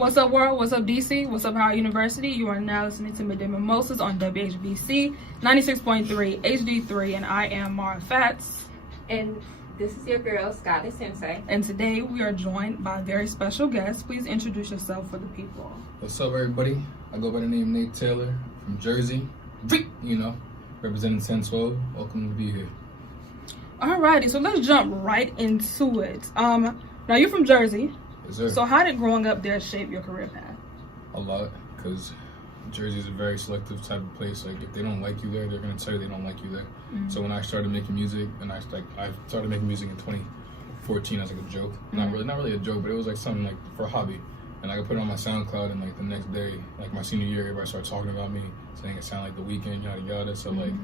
What's up, world? What's up, DC? What's up, Howard University? You are now listening to Midday Mimosas on WHBC 96.3 HD3, and I am Mara Fats. And this is your girl, Sky The Sensei. And today we are joined by a very special guest. Please introduce yourself for the people. What's up, everybody? I go by the name Nate Taylor from Jersey. You know, representing 1012. Welcome to be here. Alrighty, so let's jump right into it. Now you're from Jersey. Yes, sir. So how did growing up there shape your career path? A lot, because Jersey is a very selective type of place. Like, if they don't like you there, they're gonna tell you they don't like you there. So when I started making music, and I started making music in 2014 as like a joke. Not really a joke, but it was like something like for a hobby. And I could put it on my SoundCloud, and like the next day, like my senior year, everybody started talking about me, saying it sounded like The Weeknd, yada yada. So like,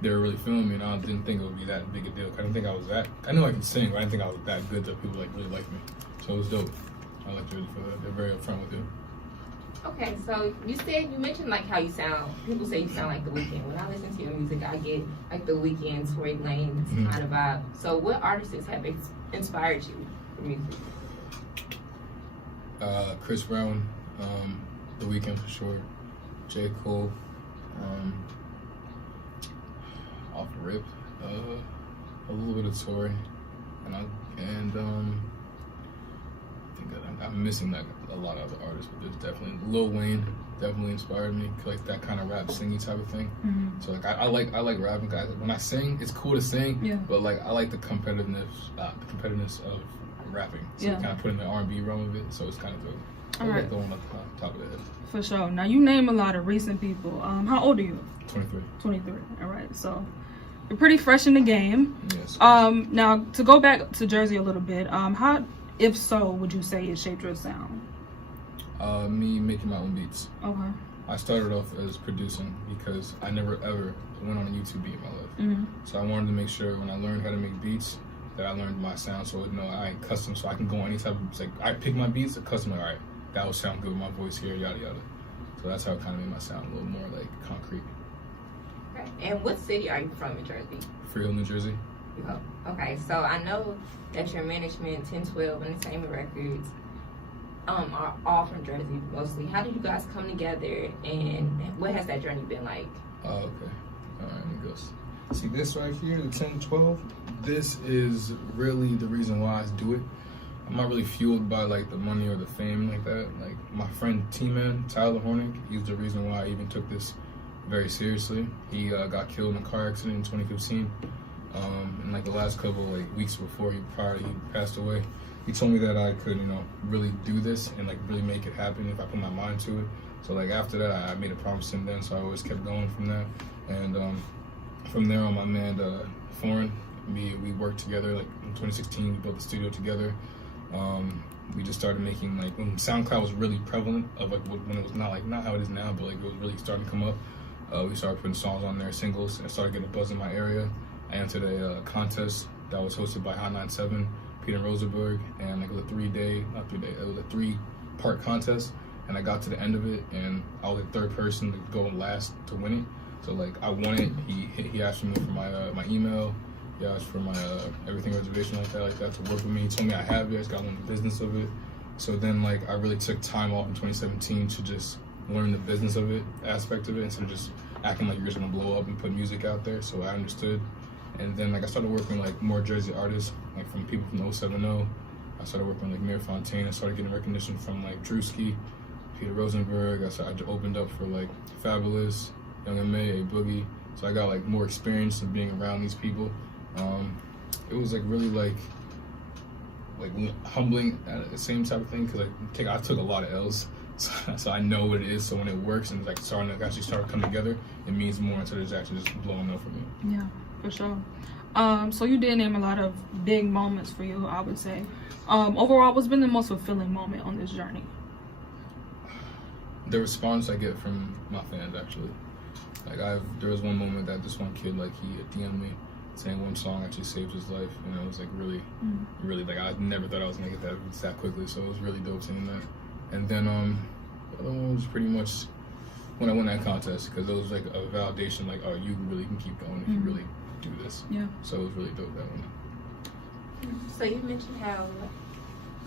they were really feeling me, and I didn't think it would be that big a deal. I didn't think I was that. I knew I could sing, but I didn't think I was that good that people like really liked me. So it was dope. I like Jersey for that. They're very upfront with you. Okay, so you mentioned like how you sound. People say you sound like The Weeknd. When I listen to your music, I get like The Weeknd, Tory Lanez kind of vibe. So what artists have inspired you for music? Chris Brown, The Weeknd for sure, J. Cole, off the rip, a little bit of Tory, and I think I'm missing like a lot of other artists, but there's definitely Lil Wayne definitely inspired me, like that kind of rap singy type of thing. So like I like rapping, guys. When I sing, it's cool to sing, but like I like the competitiveness of rapping. So kind of putting the R&B realm of it, so it's kind of dope. I like the one up top of the head. For sure. Now you name a lot of recent people. How old are you? 23. 23. All right. So you're pretty fresh in the game. Yes. Now to go back to Jersey a little bit, how, if so, would you say it shaped your sound? Me making my own beats. Okay. I started off as producing because I never ever went on a YouTube beat in my life. So I wanted to make sure when I learned how to make beats that I learned my sound, so I ain't custom, so I can go on any type of, like, I pick my beats, the custom, like, all right, that would sound good with my voice here, yada yada. So that's how it kind of made my sound a little more like concrete. Okay. And what city are you from in Jersey? Freehold, New Jersey. Oh, okay, so I know that your management, 1012 Entertainment Records, are all from Jersey mostly. How did you guys come together, and what has that journey been like? Oh, okay. All right, let me go. See this right here, the 1012. This is really the reason why I do it. I'm not really fueled by like the money or the fame like that. Like my friend T-Man, Taylorr, he's the reason why I even took this very seriously. He got killed in a car accident in 2015. And like the last couple like weeks before he passed away, he told me that I could, really do this and like really make it happen if I put my mind to it. So like after that, I made a promise to him then, so I always kept going from that. And from there on, my man Foreign, we worked together. Like in 2016, we built the studio together. We just started making, like, when SoundCloud was really prevalent, of like when it was not how it is now, but like it was really starting to come up. We started putting songs on there, singles, and I started getting a buzz in my area. I entered a contest that was hosted by HOT97, Peter Rosenberg, and like it was it was a 3-part contest, and I got to the end of it, and I was the third person to go last to win it. So like I won it. He asked me for my email. He asked for my everything reservation like that to work with me. He told me I have it. I just got to learn the business of it. So then like I really took time off in 2017 to just learn the business of it, aspect of it, instead of just acting like you're just gonna blow up and put music out there. So I understood. And then like I started working with like more Jersey artists, like from people from 070. I started working with like Mayor Fontaine. I started getting recognition from like Drewski, Peter Rosenberg. I opened up for like Fabolous, Young M.A., Boogie. So I got like more experience of being around these people. It was like really like humbling at the same type of thing, because I took a lot of L's, so I know what it is. So when it works and it's like starting to actually start coming together, it means more instead of actually just blowing up for me. Yeah, for sure. So you did name a lot of big moments for you, I would say. Overall, what's been the most fulfilling moment on this journey? The response I get from my fans, actually. Like there was one moment that this one kid, like, he DM'd me saying one song actually saved his life, and it was like really like I never thought I was gonna get that quickly. So it was really dope seeing that. And then the other one was pretty much when I won that contest, because it was like a validation, like, oh, you really can keep going if you really do this. Yeah. So it was really dope, that one. So you mentioned how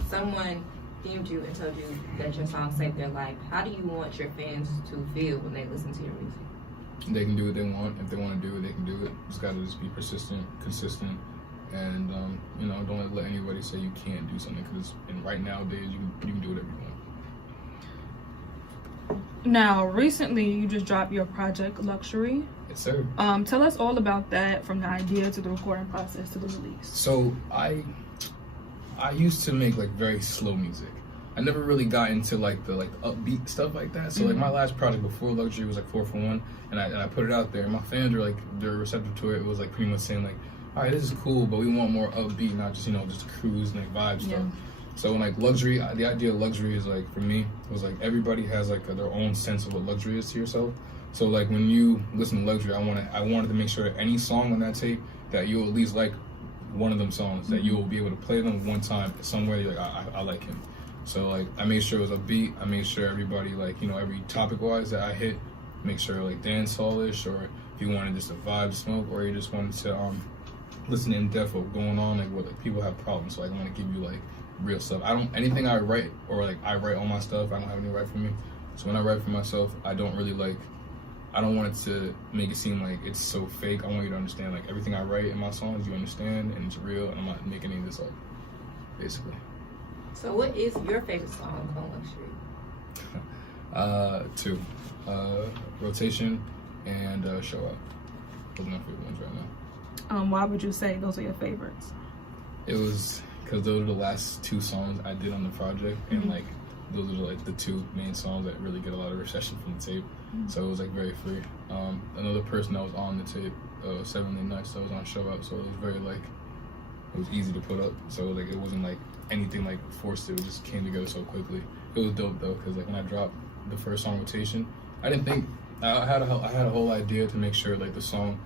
someone DM'd you and told you that your song saved their life, how do you want your fans to feel when they listen to your music? They can do what they want. If they want to do it, they can do it. Just gotta just be persistent, consistent, and you know, don't let anybody say you can't do something. Because right nowadays, you can do whatever you want. Now, recently you just dropped your project Luxury. Yes, sir. Tell us all about that, from the idea to the recording process to the release. So I used to make like very slow music. I never really got into like the upbeat stuff like that. So like my last project before Luxury was like 4 for 1, and I put it out there. And my fans were like, they're receptive to it. It was like pretty much saying like, all right, this is cool, but we want more upbeat, not just, you know, just cruise and like vibe stuff. So when like Luxury, the idea of Luxury is like, for me, it was like everybody has like their own sense of what luxury is to yourself. So like when you listen to Luxury, I wanted to make sure that any song on that tape that you'll at least like one of them songs, that you'll be able to play them one time somewhere. You're like, I like him. So like I made sure it was a beat. I made sure everybody, like, you know, every topic wise that I hit, make sure like dance hallish, or if you wanted just a vibe smoke, or you just wanted to listen in depth of going on, like what like people have problems. So like I want to give you like real stuff. Anything I write, or like I write all my stuff, I don't have any write for me. So when I write for myself, I don't want it to make it seem like it's so fake. I want you to understand like everything I write in my songs, you understand, and it's real, and I'm not making any of this up, basically. So what is your favorite song on Luxury? 2. Rotation and Show Up. Those are my favorite ones right now. Why would you say those are your favorites? It was because those are the last 2 songs I did on the project, and like those are like the 2 main songs that really get a lot of reception from the tape. So it was like very free. Another person that was on the tape, 7 Late Nights, that was on Show Up, so it was very like, it was easy to put up. So like it wasn't like anything like forced. It just came together so quickly. It was dope though, because like when I dropped the first song, Rotation, I didn't think, I had a whole idea to make sure like the song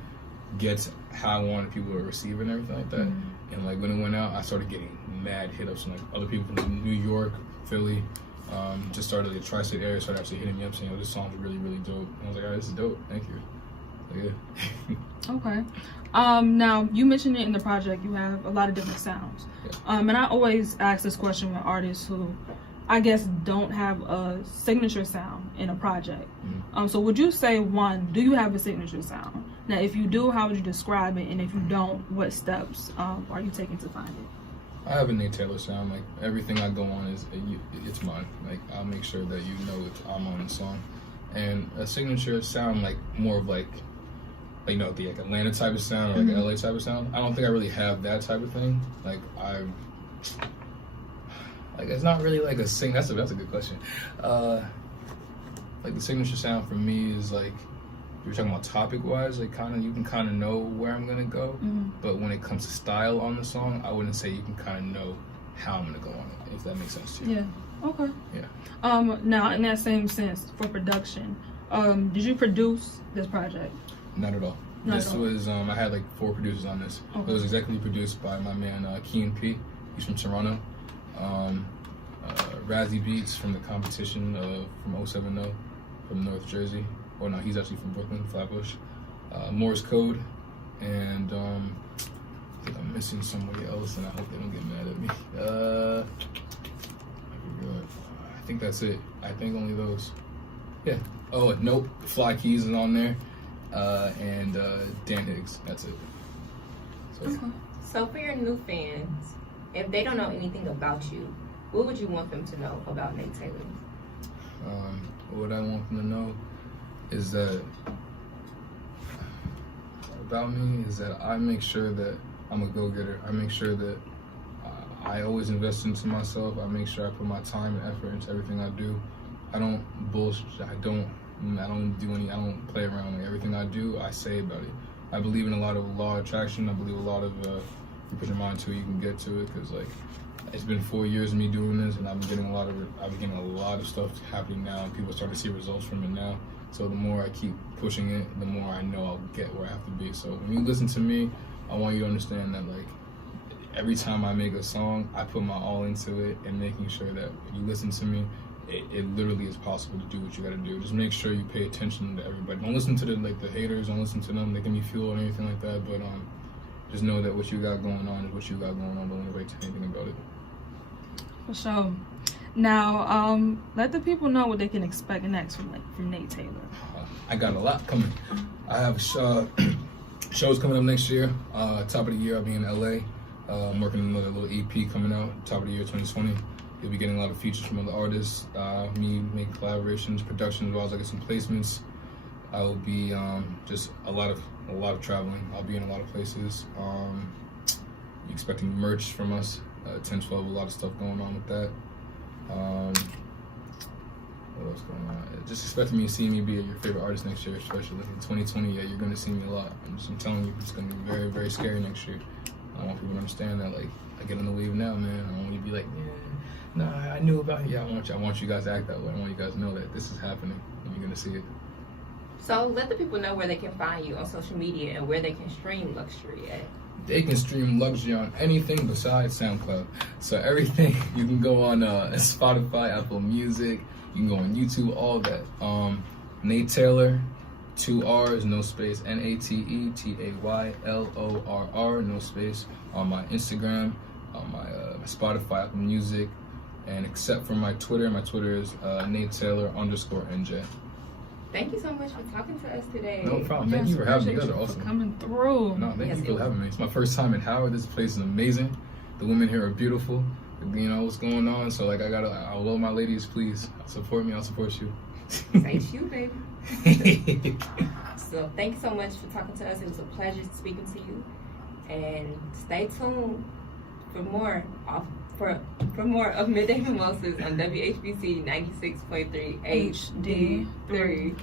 gets how I wanted people to receive it and everything like that. And like when it went out, I started getting mad hit ups from like other people from New York, Philly, just started the tri-state area, started actually hitting me up saying, "Oh, this song's really, really dope." And I was like, "All right, this is dope. Thank you." Like, yeah. Okay. Now you mentioned it in the project. You have a lot of different sounds. Yeah. And I always ask this question with artists who, I guess, don't have a signature sound in a project. So would you say, one, do you have a signature sound? Now, if you do, how would you describe it? And if you don't, what steps are you taking to find it? I have a Nate Taylor sound. Like everything I go on it's mine. Like I'll make sure that you know I'm on the song. And a signature sound, like more of like you know, the like Atlanta type of sound, or like LA type of sound. I don't think I really have that type of thing. Like it's not really like a sing. That's a good question. Like the signature sound for me is like, you're talking about topic wise, like you can kind of know where I'm gonna go. But when it comes to style on the song, I wouldn't say you can kind of know how I'm gonna go on it, if that makes sense to you. Yeah. Okay. Yeah. Now in that same sense, for production, did you produce this project? Not at all. This was I had like 4 producers on this. Okay. It was executively produced by my man Keen P. He's from Toronto. Razzie Beats from the competition from 070 from North Jersey. Oh no, he's actually from Brooklyn, Flatbush. Morse Code, and I think I'm missing somebody else, and I hope they don't get mad at me. I think that's it. I think only those. Yeah. Oh, nope. Fly Keys is on there, and Dan Higgs. That's it. So, okay. So for your new fans, if they don't know anything about you, what would you want them to know about Nate Taylor? What I want them to know is that about me is that I make sure that I'm a go-getter. I make sure that I always invest into myself. I make sure I put my time and effort into everything I do. I don't bullshit. I don't play around. Like everything I do, I say about it. I believe in a lot of law of attraction. I believe a lot of you put your mind to it, you can get to it. Because like it's been 4 years of me doing this, and I've been getting a lot of stuff happening now, and people start to see results from it now. So the more I keep pushing it, the more I know I'll get where I have to be. So when you listen to me, I want you to understand that like every time I make a song, I put my all into it, and making sure that when you listen to me, it literally is possible to do what you gotta do. Just make sure you pay attention to everybody. Don't listen to the haters, don't listen to them, they give me fuel or anything like that, but just know that what you got going on is what you got going on. Don't relate to anything about it. For sure. Now, let the people know what they can expect next from Nate Taylor. I got a lot coming. I have shows coming up next year. Top of the year, I'll be in LA. I'm working on another little EP coming out. Top of the year 2020. You'll be getting a lot of features from other artists. Me making collaborations, productions, as well as I get some placements. I will be just a lot of traveling. I'll be in a lot of places. You're expecting merch from us. 10-12, a lot of stuff going on with that. What else going on? Just expecting me to see me be your favorite artist next year, especially in 2020. Yeah, you're gonna see me a lot. I'm telling you, it's gonna be very, very scary next year. I want people to understand that. Like, I get on the wave now, man. I don't want you to be like, yeah, no, I knew about it. Yeah, I want you guys to act that way. I want you guys to know that this is happening, and you're gonna see it. So let the people know where they can find you on social media and where they can stream Luxury at. They can stream Luxury on anything besides SoundCloud. So everything, you can go on Spotify, Apple Music, you can go on YouTube, all that. Nate Taylor, 2 R's, no space, NateTaylorr, no space, on my Instagram, on my Spotify, Apple Music, and except for my Twitter is NateTaylor_NJ. Thank you so much for talking to us today. No problem. Thank you for having me. You guys are awesome. For coming through. No, thank you for having me. It's my first time in Howard. This place is amazing. The women here are beautiful. You know what's going on. So like, I love my ladies. Please support me. I'll support you. Thank you, baby. So thank you so much for talking to us. It was a pleasure speaking to you. And stay tuned for more of Midday Mimosas on WHBC 96.3 HD3.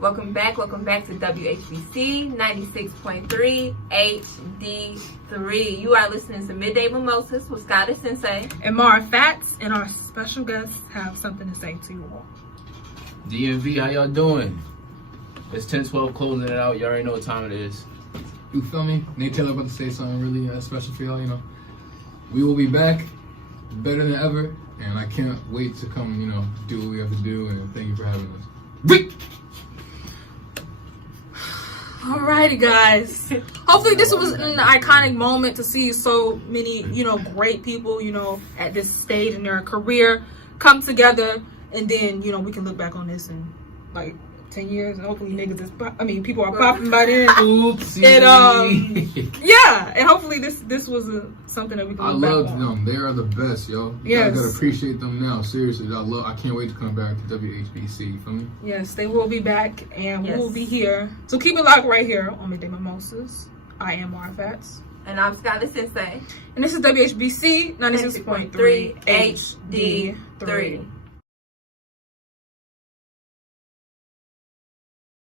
Welcome back to WHBC 96.3 HD3. You are listening to Midday Mimosas with Sky The Sensei and Mara Fats, and our special guests have something to say to you all. DMV, how y'all doing? It's 10-12 closing it out. You already know what time it is. You feel me? Nate Taylor about to say something really special for y'all, you know. We will be back better than ever, and I can't wait to come, you know, do what we have to do, and thank you for having us. Alrighty, guys. Hopefully this was an iconic moment to see so many, you know, great people, you know, at this stage in their career come together, and then, you know, we can look back on this in like 10 years, and hopefully people are popping by then. Oopsie. And yeah, and hopefully this was something that we can look back on. I love them. They are the best, yo. You guys gotta appreciate them now. Seriously, I can't wait to come back to WHBC. You feel me? Yes, they will be back, and we will be here. So keep it locked right here on Midday Mimosas. I am Mara Fats. And I'm Sky The Sensei. And this is WHBC 96.3 HD3.